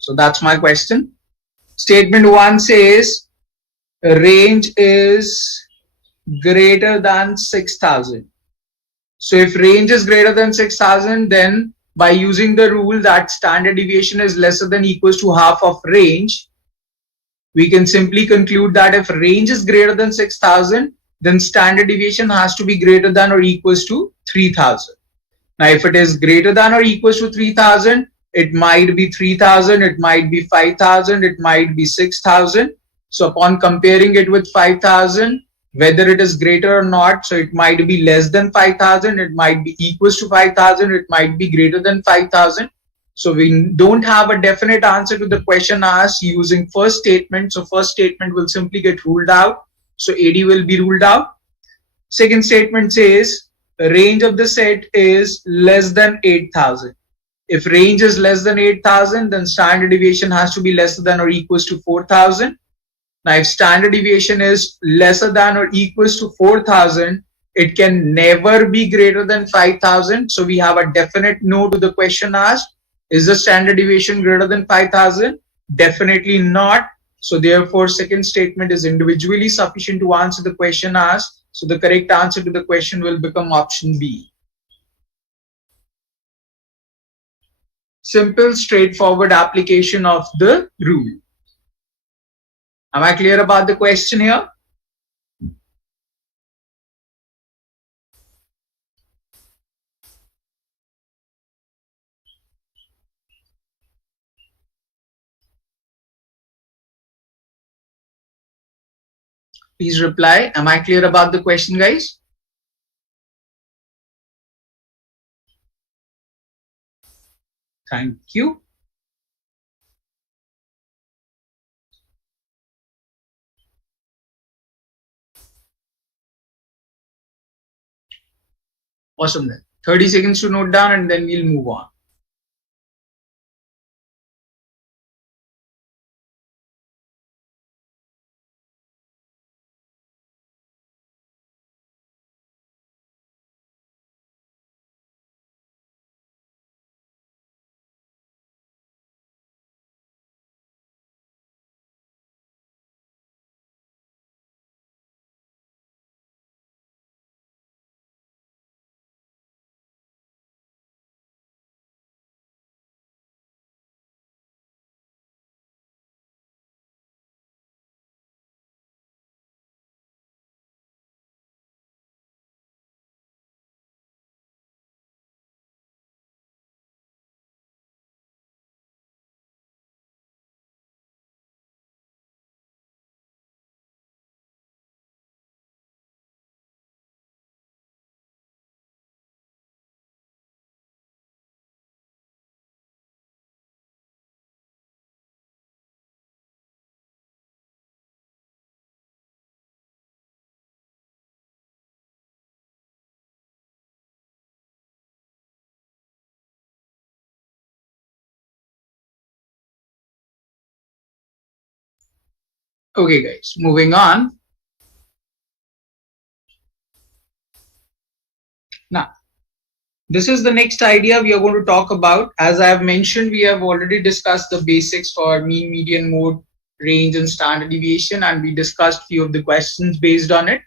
So that's my question. Statement 1 says range is greater than 6,000. So if range is greater than 6,000, then by using the rule that standard deviation is lesser than equals to half of range, we can simply conclude that if range is greater than 6,000, then standard deviation has to be greater than or equals to 3,000. Now, if it is greater than or equals to 3,000, it might be 3,000, it might be 5,000, it might be 6,000. So upon comparing it with 5,000, whether it is greater or not, so it might be less than 5,000, it might be equals to 5,000, it might be greater than 5,000. So we don't have a definite answer to the question asked using first statement. So first statement will simply get ruled out. So AD will be ruled out. Second statement says range of the set is less than 8,000. If range is less than 8,000, then standard deviation has to be lesser than or equals to 4,000. Now, if standard deviation is lesser than or equals to 4,000, it can never be greater than 5,000. So we have a definite no to the question asked. Is the standard deviation greater than 5,000? Definitely not. So therefore, second statement is individually sufficient to answer the question asked. So the correct answer to the question will become option B. Simple, straightforward application of the rule. Am I clear about the question here? Please reply. Am I clear about the question, guys? Thank you. Awesome then. 30 seconds to note down and then we'll move on. Okay, guys, moving on. Now, this is the next idea we are going to talk about. As I have mentioned, we have already discussed the basics for mean, median, mode, range, and standard deviation, and we discussed few of the questions based on it.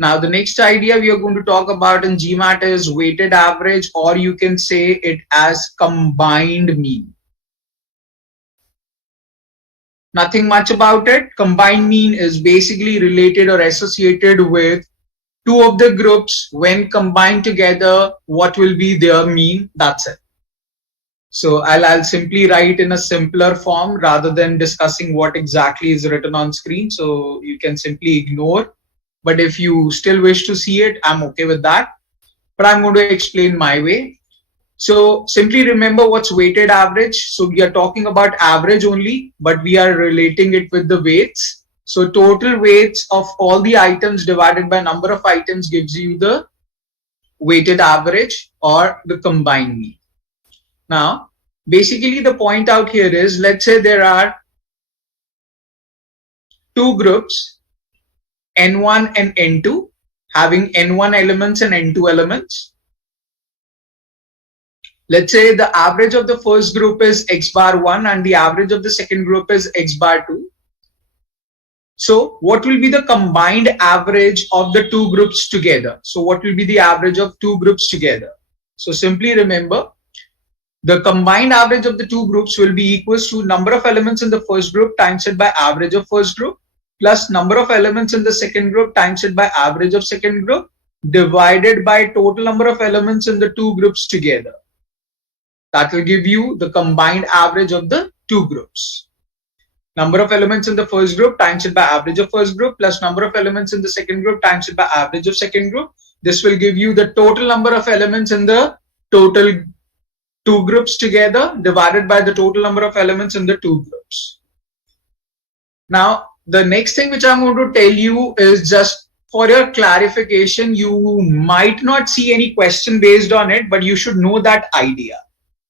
Now, the next idea we are going to talk about in GMAT is weighted average, or you can say it as combined mean. Nothing much about it. Combined mean is basically related or associated with two of the groups. When combined together, what will be their mean? That's it. So I'll simply write in a simpler form rather than discussing what exactly is written on screen. So you can simply ignore. But if you still wish to see it, I'm okay with that. But I'm going to explain my way. So simply remember what's weighted average. So we are talking about average only, but we are relating it with the weights. So total weights of all the items divided by number of items gives you the weighted average or the combined mean. Now, basically the point out here is, let's say there are two groups, N1 and N2, having N1 elements and N2 elements. let's say the average of the first group is x bar 1 and the average of the second group is x bar 2. So what will be the combined average of the two groups together? So what will be the average of two groups together? So simply remember, the combined average of the two groups will be equals to number of elements in the first group times it by average of first group plus number of elements in the second group times it by average of second group divided by total number of elements in the two groups together. That will give you the combined average of the two groups. Number of elements in the first group times it by average of first group plus number of elements in the second group times it by average of second group. This will give you the total number of elements in the total two groups together divided by the total number of elements in the two groups. Now, the next thing which I'm going to tell you is just for your clarification. You might not see any question based on it, but you should know that idea.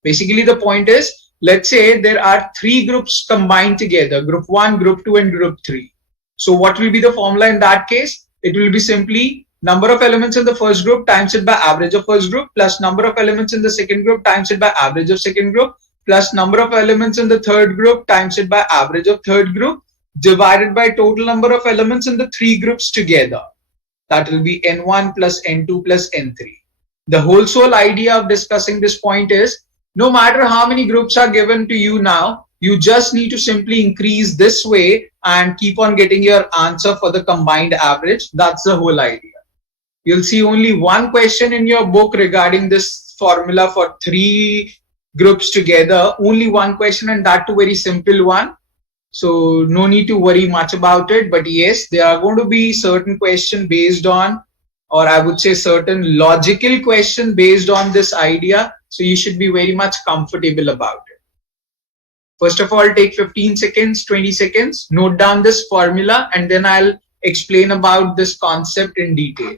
Basically, the point is, let's say there are three groups combined together, group 1, group 2 and group 3. So what will be the formula in that case? It will be simply number of elements in the first group times it by average of first group plus number of elements in the second group times it by average of second group plus number of elements in the third group times it by average of third group divided by total number of elements in the three groups together. That will be n1 plus n2 plus n3. The whole sole idea of discussing this point is, no matter how many groups are given to you now, you just need to simply increase this way and keep on getting your answer for the combined average. That's the whole idea. You'll see only one question in your book regarding this formula for three groups together. Only one question, and that too very simple one. So no need to worry much about it. But yes, there are going to be certain questions based on, or I would say certain logical question based on this idea. So you should be very much comfortable about it. First of all, take 15 seconds, 20 seconds, note down this formula, and then I'll explain about this concept in detail.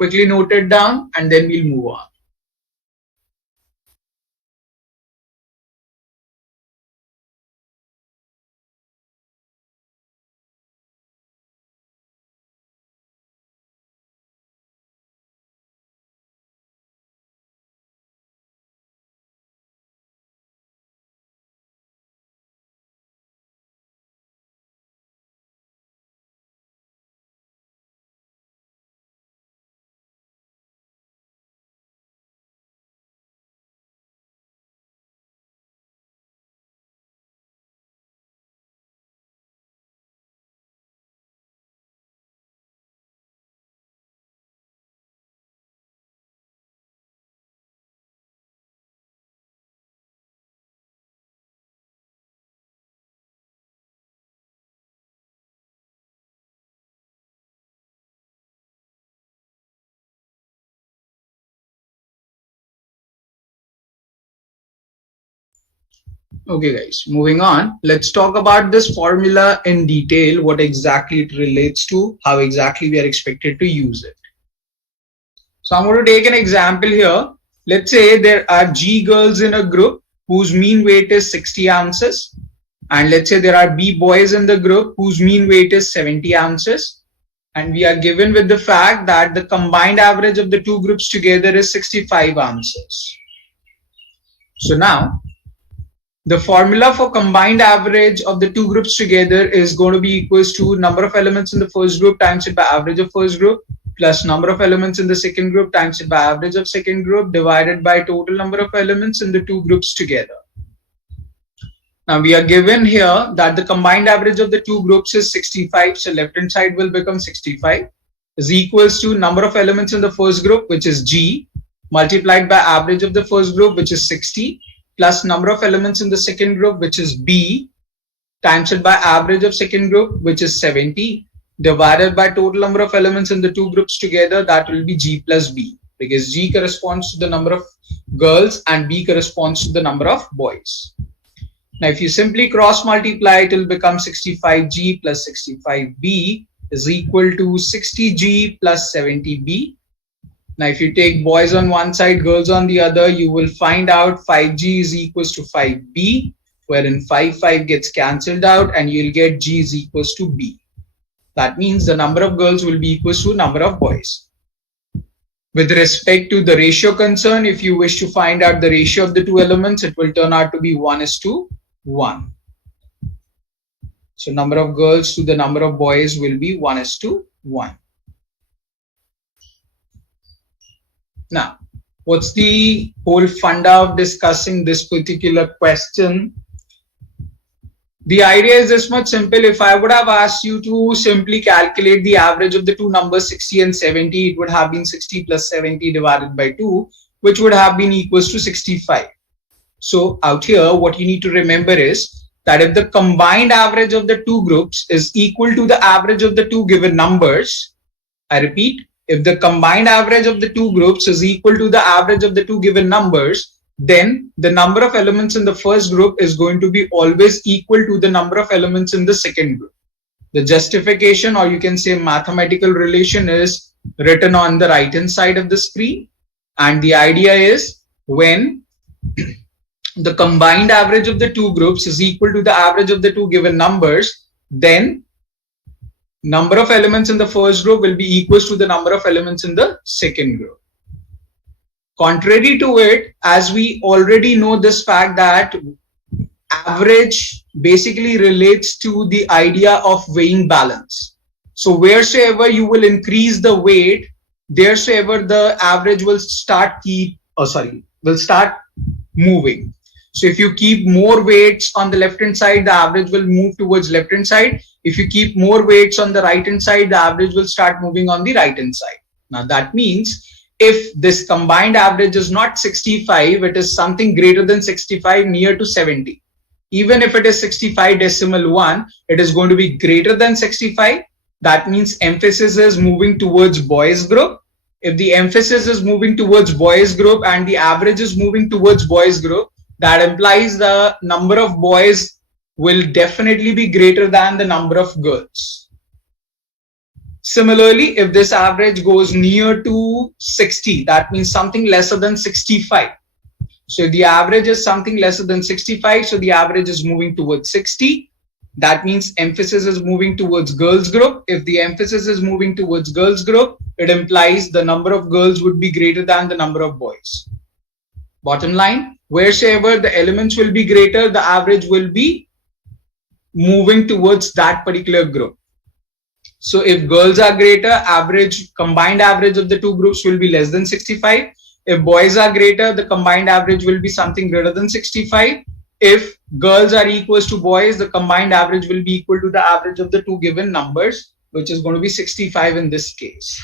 Quickly note it down and then we'll move on. Okay guys, moving on. Let's talk about this formula in detail, what exactly it relates to, how exactly we are expected to use it. So I'm going to take an example here. Let's say there are G girls in a group whose mean weight is 60 ounces. And let's say there are B boys in the group whose mean weight is 70 ounces. And we are given with the fact that the combined average of the two groups together is 65 ounces. So now, the formula for combined average of the two groups together is going to be equals to number of elements in the first group times it by average of first group plus number of elements in the second group times it by average of second group divided by total number of elements in the two groups together. Now we are given here that the combined average of the two groups is 65. So left hand side will become 65 is equals to number of elements in the first group, which is G, multiplied by average of the first group, which is 60, plus number of elements in the second group, which is B, times it by average of second group, which is 70, divided by total number of elements in the two groups together. That will be G plus B, because G corresponds to the number of girls and B corresponds to the number of boys. Now, if you simply cross multiply, it will become 65G plus 65B is equal to 60G plus 70B. Now, if you take boys on one side, girls on the other, you will find out 5G is equals to 5B, wherein 5 gets cancelled out and you'll get G is equals to B. That means the number of girls will be equals to number of boys. With respect to the ratio concern, if you wish to find out the ratio of the two elements, it will turn out to be 1:1. So number of girls to the number of boys will be 1:1. Now, what's the whole funda of discussing this particular question? The idea is this much simple. If I would have asked you to simply calculate the average of the two numbers 60 and 70, it would have been 60 plus 70 divided by 2, which would have been equals to 65. So out here, what you need to remember is that if the combined average of the two groups is equal to the average of the two given numbers, I repeat, if the combined average of the two groups is equal to the average of the two given numbers, then the number of elements in the first group is going to be always equal to the number of elements in the second group. The justification, or you can say mathematical relation, is written on the right hand side of the screen. And the idea is when the combined average of the two groups is equal to the average of the two given numbers, then number of elements in the first group will be equal to the number of elements in the second group. Contrary to it, as we already know this fact that average basically relates to the idea of weighing balance. So wheresoever you will increase the weight, theresoever the average will start moving. So if you keep more weights on the left hand side, the average will move towards left hand side. If you keep more weights on the right hand side, the average will start moving on the right hand side. Now that means if this combined average is not 65, it is something greater than 65, near to 70. Even if it is 65.1, it is going to be greater than 65. That means emphasis is moving towards boys group. If the emphasis is moving towards boys group and the average is moving towards boys group, that implies the number of boys will definitely be greater than the number of girls. Similarly, if this average goes near to 60, that means something lesser than 65. So if the average is something lesser than 65, so the average is moving towards 60. That means emphasis is moving towards girls group. If the emphasis is moving towards girls group, it implies the number of girls would be greater than the number of boys. Bottom line, wheresoever the elements will be greater, the average will be moving towards that particular group. So if girls are greater, combined average of the two groups will be less than 65. If boys are greater, the combined average will be something greater than 65. If girls are equals to boys, the combined average will be equal to the average of the two given numbers, which is going to be 65 in this case.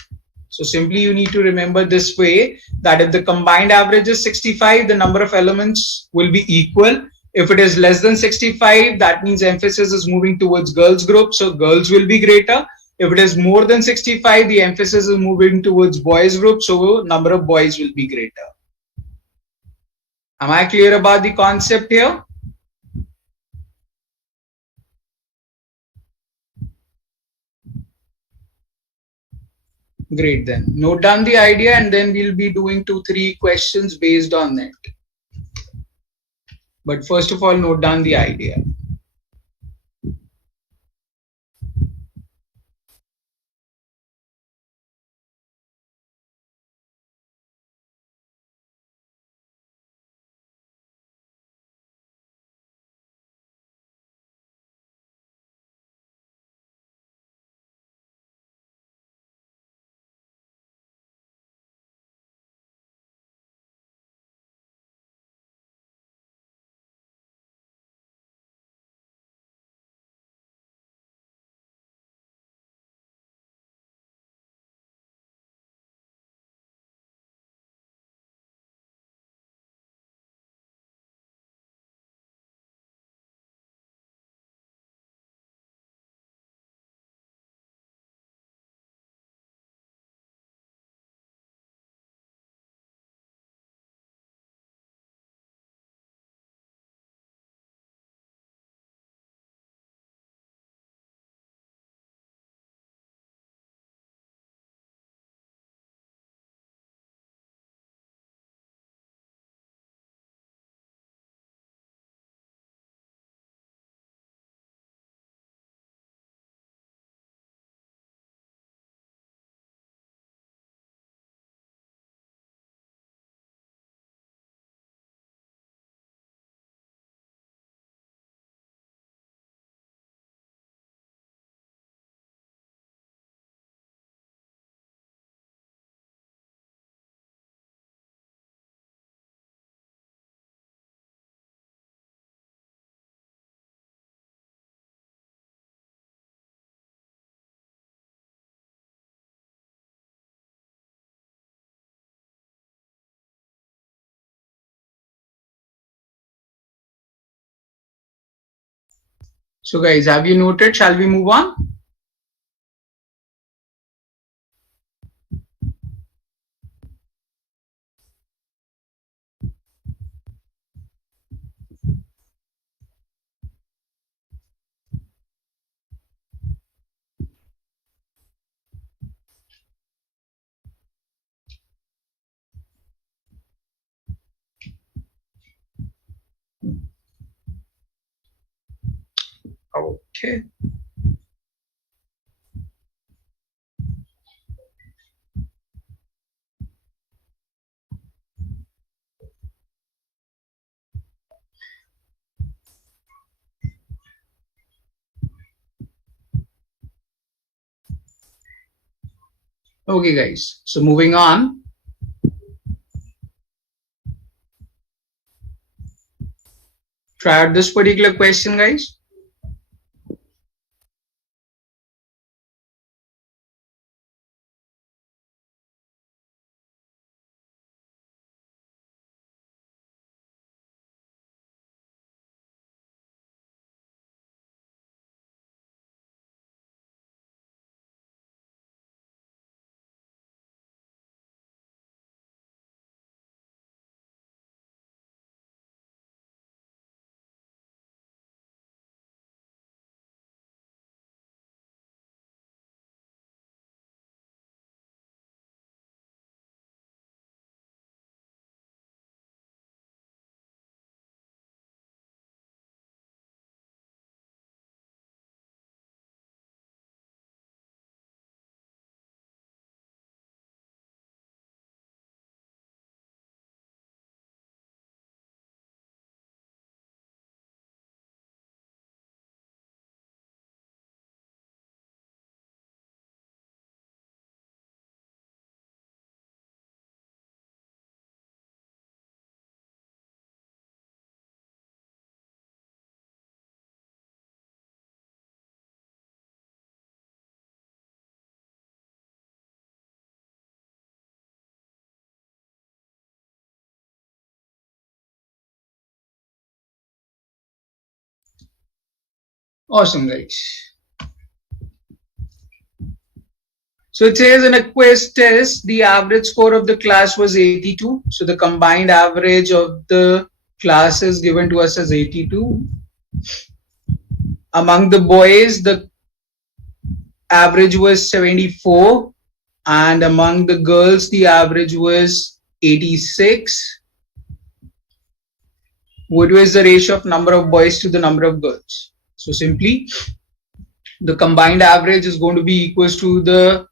So simply you need to remember this way, that if the combined average is 65, the number of elements will be equal. If it is less than 65, that means emphasis is moving towards girls group, so girls will be greater. If it is more than 65, the emphasis is moving towards boys group, so number of boys will be greater. Am I clear about the concept here? Great, then note down the idea and then we'll be doing 2-3 questions based on it. But first of all, note down the idea. So guys, have you noted? Shall we move on? Okay. Okay guys, so moving on. Try out this particular question guys. Awesome guys. So it says in a quiz test, the average score of the class was 82. So the combined average of the classes given to us as 82. Among the boys, the average was 74. And among the girls, the average was 86. What was the ratio of number of boys to the number of girls? So simply, the combined average is going to be equals to the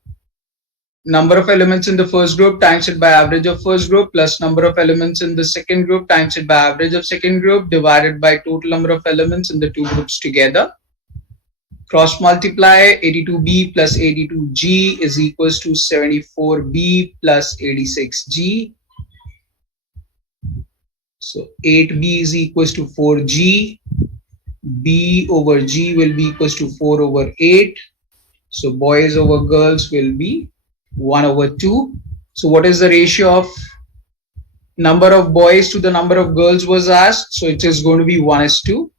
number of elements in the first group times it by average of first group plus number of elements in the second group times it by average of second group divided by total number of elements in the two groups together. Cross multiply 82b plus 82g is equals to 74b plus 86g. So 8b is equals to 4g. B over g will be equals to 4 over 8. So boys over girls will be 1 over 2. So what is the ratio of number of boys to the number of girls was asked? So it is going to be 1:2.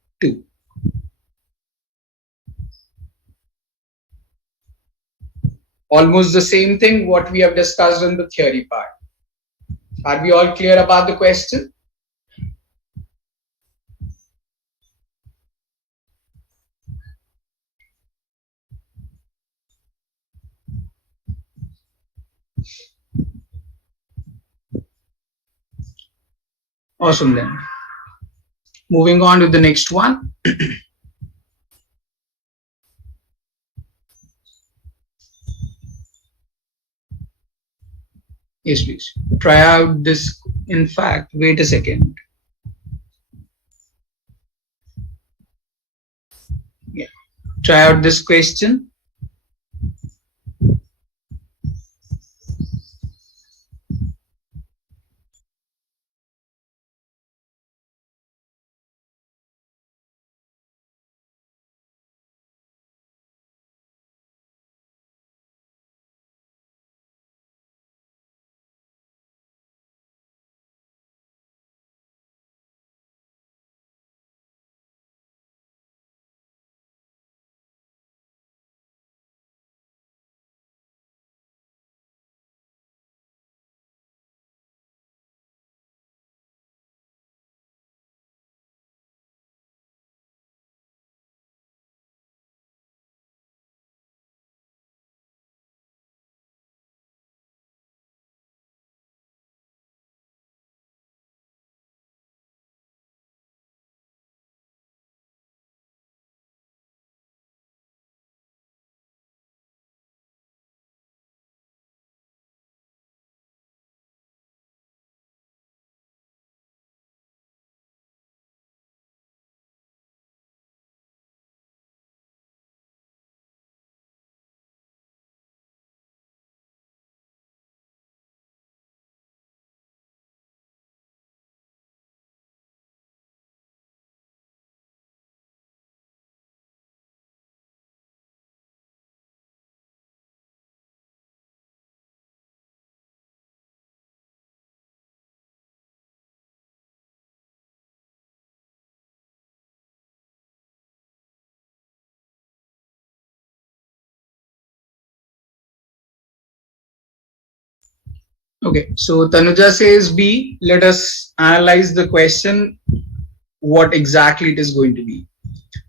Almost the same thing what we have discussed in the theory part. Are we all clear about the question? Awesome then. Moving on to the next one. Yes, please. Try out this. In fact, wait a second. Yeah. Try out this question. Okay, so Tanuja says B. Let us analyze the question, what exactly it is going to be.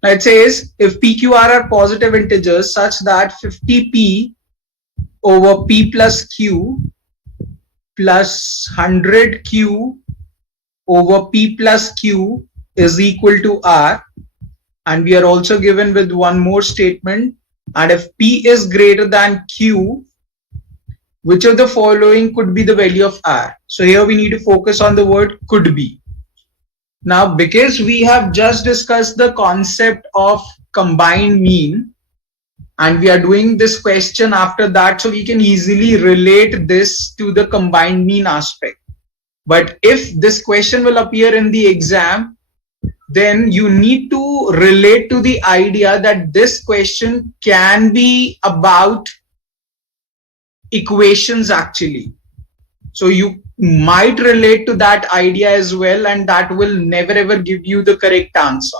Now it says if PQR are positive integers such that 50P over P plus Q plus 100Q over P plus Q is equal to R, and we are also given with one more statement, and if P is greater than Q, which of the following could be the value of R? So here we need to focus on the word could be. Now, because we have just discussed the concept of combined mean, and we are doing this question after that, so we can easily relate this to the combined mean aspect. But if this question will appear in the exam, then you need to relate to the idea that this question can be about equations actually. So you might relate to that idea as well, and that will never ever give you the correct answer.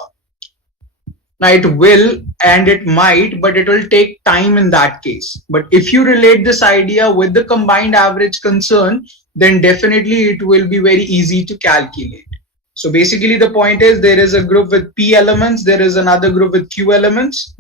Now it will and it might, but it will take time in that case. But if you relate this idea with the combined average concern, then definitely it will be very easy to calculate. So basically the point is there is a group with P elements, there is another group with Q elements.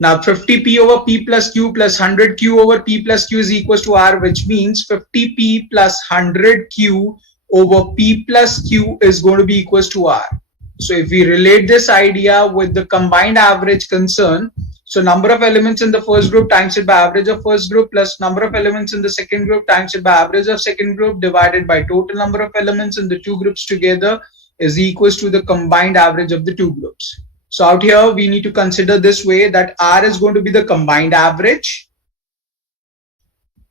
Now 50P over P plus Q plus 100Q over P plus Q is equals to R, which means 50P plus 100Q over P plus Q is going to be equals to R. So if we relate this idea with the combined average concern, so number of elements in the first group times it by average of first group plus number of elements in the second group times it by average of second group divided by total number of elements in the two groups together is equals to the combined average of the two groups. So out here we need to consider this way that R is going to be the combined average.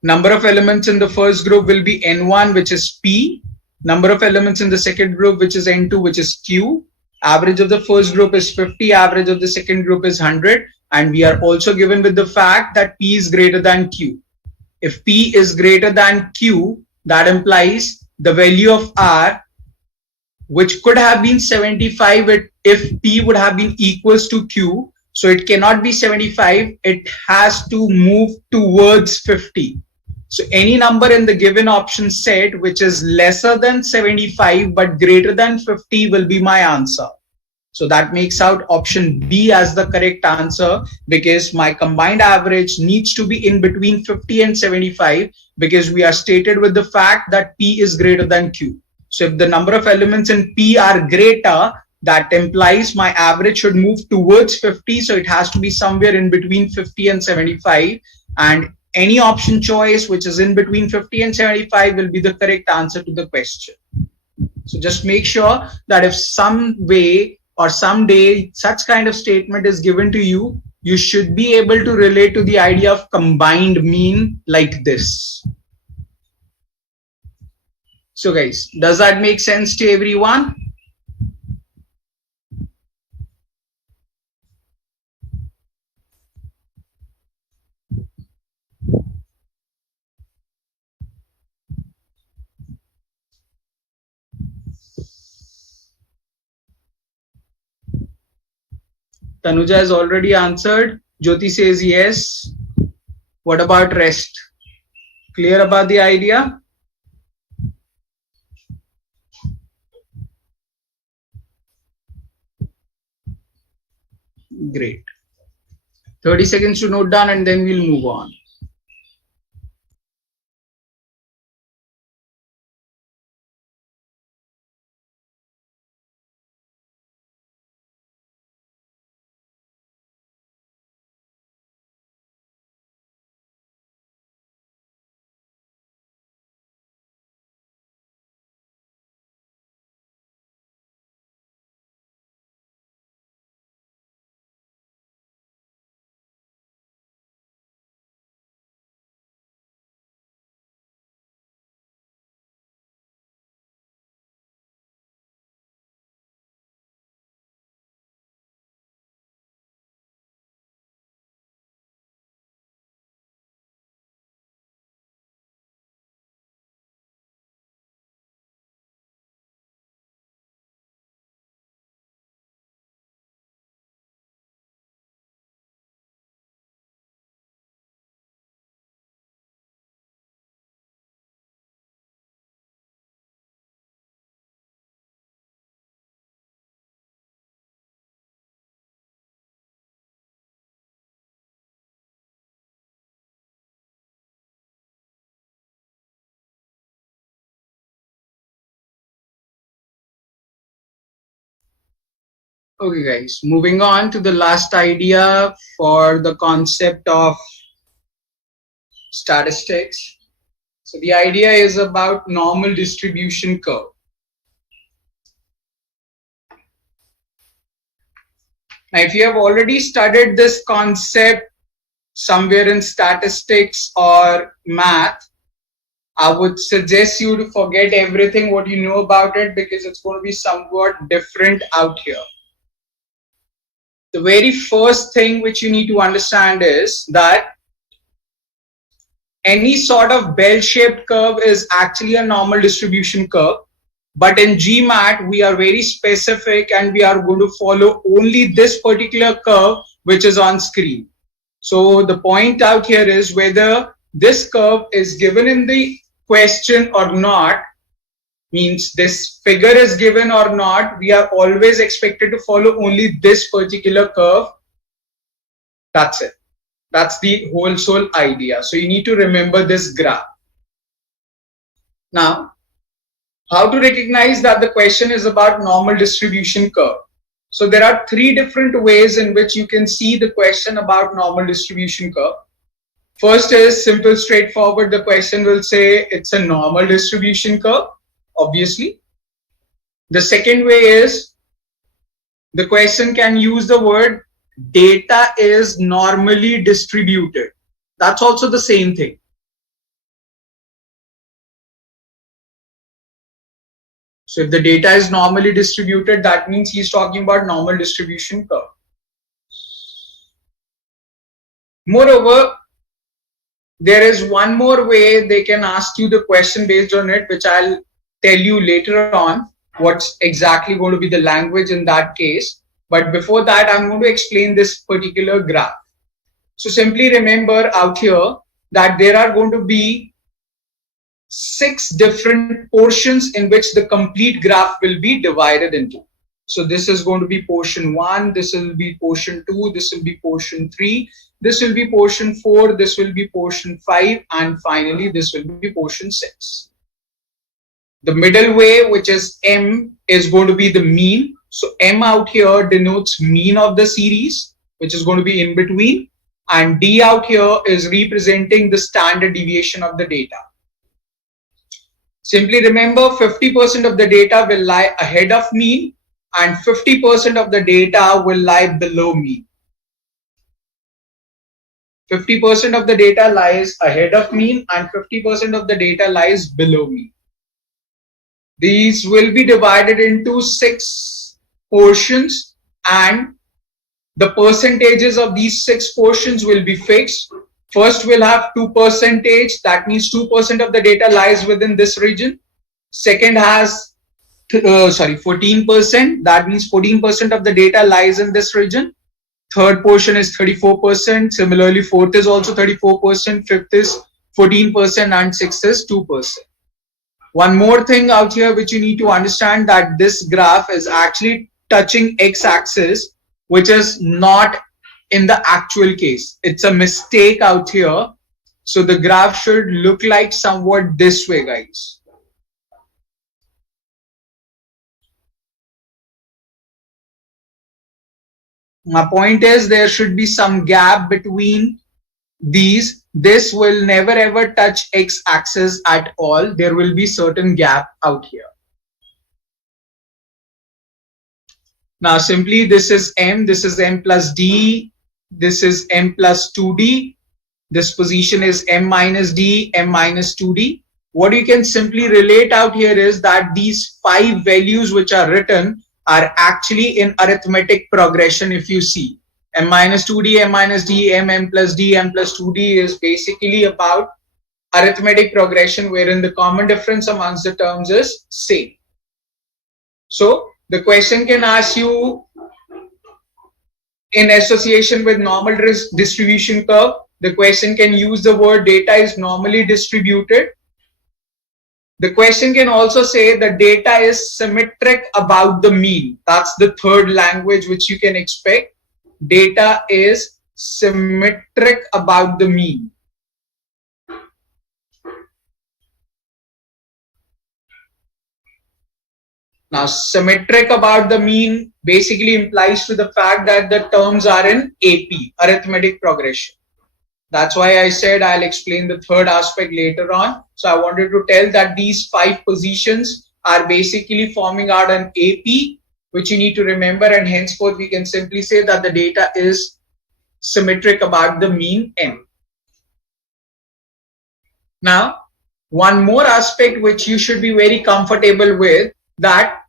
Number of elements in the first group will be N1, which is P. Number of elements in the second group, which is N2, which is Q. Average of the first group is 50, average of the second group is 100. And we are also given with the fact that P is greater than Q. If P is greater than Q, that implies the value of R, which could have been 75 if P would have been equals to Q. So it cannot be 75. It has to move towards 50. So any number in the given option set which is lesser than 75 but greater than 50 will be my answer. So that makes out option B as the correct answer, because my combined average needs to be in between 50 and 75, because we are stated with the fact that P is greater than Q. So if the number of elements in P are greater, that implies my average should move towards 50. So it has to be somewhere in between 50 and 75. And any option choice which is in between 50 and 75 will be the correct answer to the question. So just make sure that if some way or someday such kind of statement is given to you, you should be able to relate to the idea of combined mean like this. So guys, does that make sense to everyone? Tanuja has already answered. Jyoti says yes. What about rest? Clear about the idea? Great. 30 seconds to note down and then we'll move on. Okay guys, moving on to the last idea for the concept of statistics. So the idea is about normal distribution curve. Now if you have already studied this concept somewhere in statistics or math, I would suggest you to forget everything what you know about it, because it's going to be somewhat different out here. The very first thing which you need to understand is that any sort of bell-shaped curve is actually a normal distribution curve. But in GMAT, we are very specific and we are going to follow only this particular curve which is on screen. So the point out here is whether this curve is given in the question or not, means this figure is given or not, we are always expected to follow only this particular curve. That's it. That's the whole sole idea. So you need to remember this graph. Now, how to recognize that the question is about normal distribution curve? So there are three different ways in which you can see the question about normal distribution curve. First is simple, straightforward. The question will say it's a normal distribution curve, obviously. The second way is the question can use the word data is normally distributed. That's also the same thing. So if the data is normally distributed, that means he's talking about normal distribution curve. Moreover, there is one more way they can ask you the question based on it, which I'll tell you later on what's exactly going to be the language in that case. But before that, I'm going to explain this particular graph. So simply remember out here that there are going to be 6 different portions in which the complete graph will be divided into. So this is going to be portion 1, this will be portion 2, this will be portion 3, this will be portion 4, this will be portion 5, and finally this will be portion 6. The middle way, which is M, is going to be the mean. So M out here denotes mean of the series, which is going to be in between, and D out here is representing the standard deviation of the data. Simply remember 50% of the data will lie ahead of mean and 50% of the data will lie below mean. 50% of the data lies ahead of mean and 50% of the data lies below mean. These will be divided into 6 portions and the percentages of these 6 portions will be fixed. First, we'll have 2%. That means 2% of the data lies within this region. Second has 14%. That means 14% of the data lies in this region. Third portion is 34%. Similarly, fourth is also 34%. Fifth is 14%, and sixth is 2%. One more thing out here which you need to understand, that this graph is actually touching x-axis, which is not in the actual case. It's a mistake out here. So the graph should look like somewhat this way, guys. My point is there should be some gap between these. This will never ever touch x-axis at all. There will be certain gap out here. Now simply this is M, this is M plus D, this is M plus 2D, this position is M minus D, M minus 2D. What you can simply relate out here is that these 5 values which are written are actually in arithmetic progression. If you see M minus 2D, M minus D, M plus D, M plus 2D is basically about arithmetic progression wherein the common difference amongst the terms is same. So the question can ask you in association with normal distribution curve. The question can use the word data is normally distributed. The question can also say the data is symmetric about the mean. That's the third language which you can expect. Data is symmetric about the mean. Now, symmetric about the mean basically implies to the fact that the terms are in AP, arithmetic progression. That's why I said I'll explain the third aspect later on. So I wanted to tell that these 5 positions are basically forming out an AP, which you need to remember, and henceforth we can simply say that the data is symmetric about the mean M. Now, one more aspect which you should be very comfortable with, that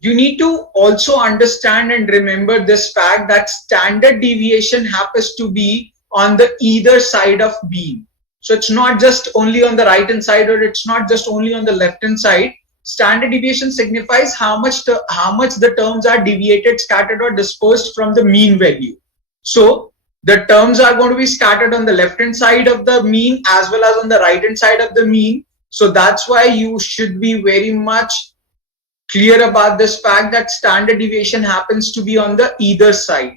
you need to also understand and remember this fact that standard deviation happens to be on the either side of beam. So it's not just only on the right hand side, or it's not just only on the left hand side. Standard deviation signifies how much the terms are deviated, scattered, or dispersed from the mean value. So the terms are going to be scattered on the left hand side of the mean as well as on the right hand side of the mean. So that's why you should be very much clear about this fact that standard deviation happens to be on the either side.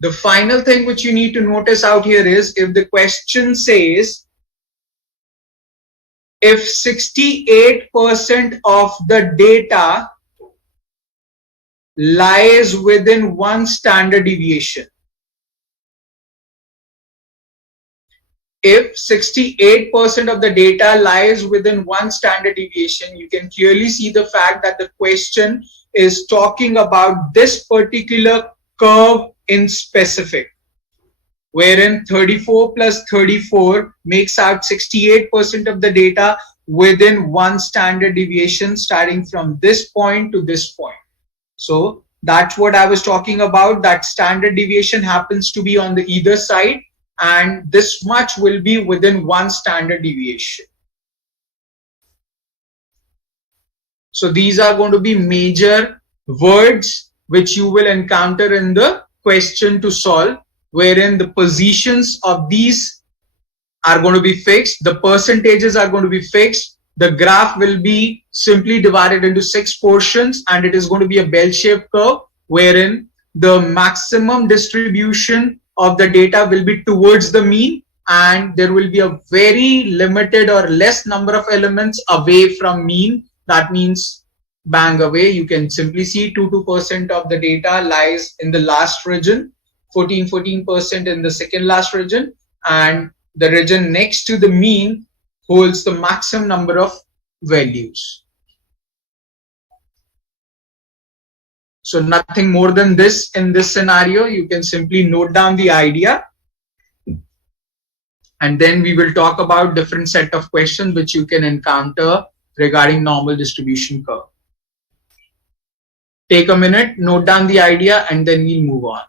The final thing which you need to notice out here is, if the question says if 68% of the data lies within one standard deviation, if 68% of the data lies within one standard deviation, you can clearly see the fact that the question is talking about this particular curve in specific, wherein 34 plus 34 makes out 68% of the data within one standard deviation starting from this point to this point. So that's what I was talking about, that standard deviation happens to be on the either side, and this much will be within one standard deviation. So these are going to be major words which you will encounter in the question to solve, wherein the positions of these are going to be fixed, the percentages are going to be fixed, the graph will be simply divided into 6 portions, and it is going to be a bell-shaped curve wherein the maximum distribution of the data will be towards the mean, and there will be a very limited or less number of elements away from mean. That means bang away. You can simply see 2% of the data lies in the last region, 14% in the second last region, and the region next to the mean holds the maximum number of values. So nothing more than this in this scenario. You can simply note down the idea, and then we will talk about different set of questions which you can encounter regarding normal distribution curve. Take a minute, note down the idea, and then we'll move on.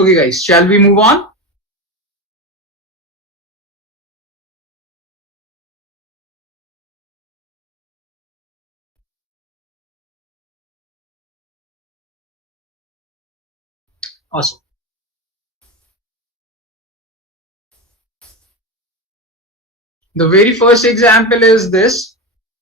Okay guys, shall we move on? Awesome. The very first example is this.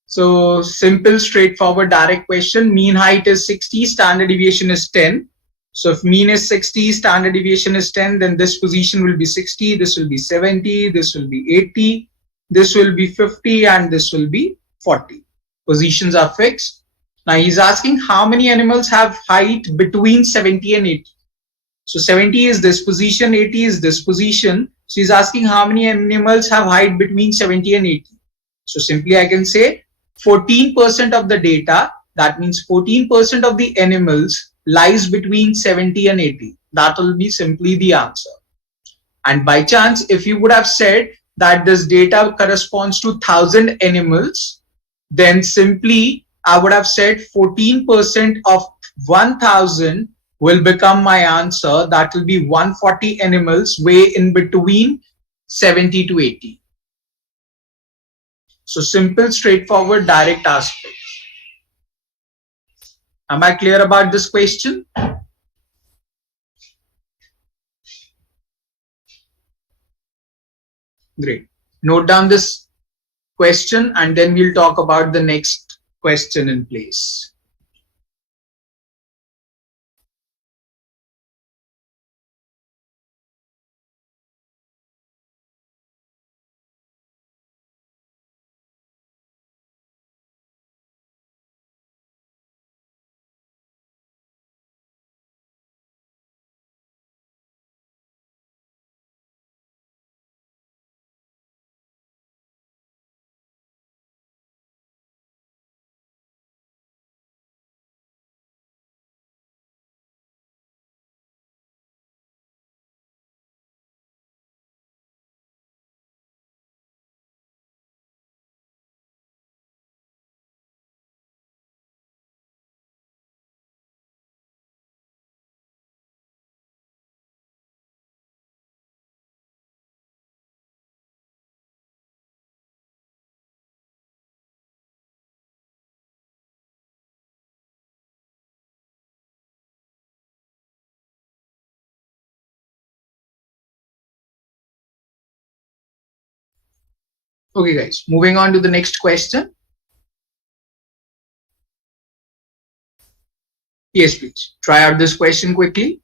So simple, straightforward, direct question. Mean height is 60, standard deviation is 10. So if mean is 60, standard deviation is 10, then this position will be 60, this will be 70, this will be 80, this will be 50, and this will be 40. Positions are fixed. Now he's asking how many animals have height between 70 and 80. So 70 is this position, 80 is this position. So he's asking how many animals have height between 70 and 80. So simply I can say 14% of the data, that means 14% of the animals lies between 70 and 80. That will be simply the answer. And by chance, if you would have said that this data corresponds to 1,000 animals, then simply I would have said 14% of 1,000 will become my answer. That will be 140 animals way in between 70 to 80. So simple, straightforward, direct aspect. Am I clear about this question? Great. Note down this question and then we'll talk about the next question in place. Okay guys, moving on to the next question. Yes, please. Try out this question quickly.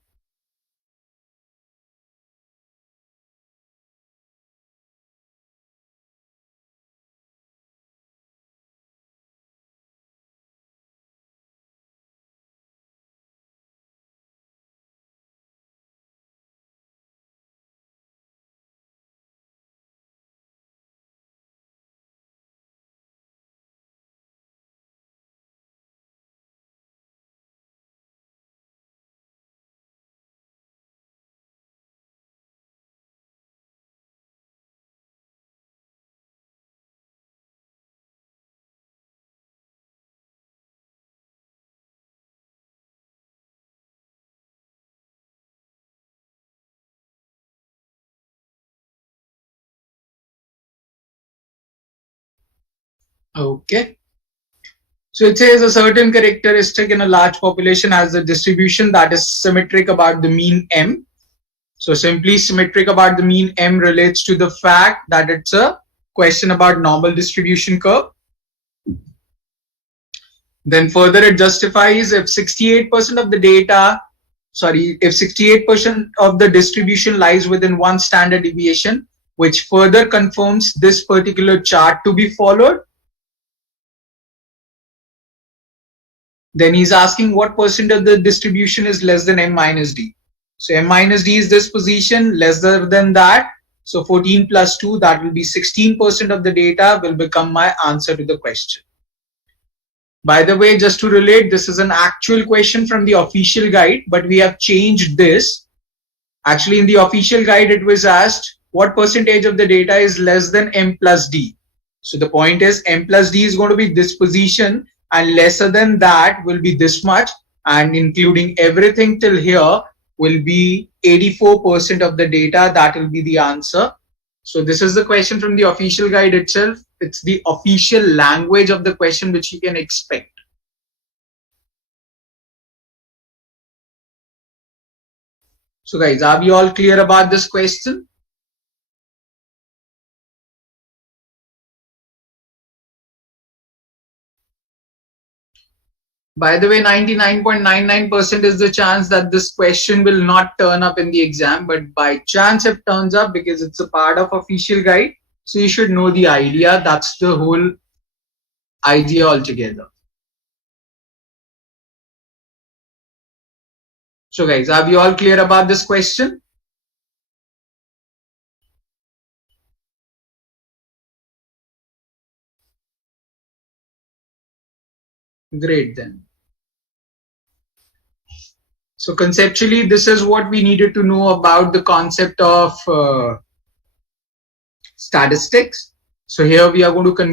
Okay. So it says a certain characteristic in a large population has a distribution that is symmetric about the mean M. So simply symmetric about the mean M relates to the fact that it's a question about normal distribution curve. Then further it justifies if 68% of the data, if 68% of the distribution lies within one standard deviation, which further confirms this particular chart to be followed. Then he's asking what percent of the distribution is less than M minus D. So M minus D is this position, lesser than that. So 14 plus 2, that will be 16% of the data will become my answer to the question. By the way, just to relate, this is an actual question from the official guide, but we have changed this. Actually, in the official guide, it was asked what percentage of the data is less than M plus D. So the point is M plus D is going to be this position and lesser than that will be this much, and including everything till here, will be 84% of the data. That will be the answer. So this is the question from the official guide itself. It's the official language of the question which you can expect. So guys, are we all clear about this question? By the way, 99.99% is the chance that this question will not turn up in the exam, but by chance it turns up because it's a part of official guide. So you should know the idea. That's the whole idea altogether. So guys, are we all clear about this question? Great then. So conceptually, this is what we needed to know about the concept of statistics. So here we are going to conclude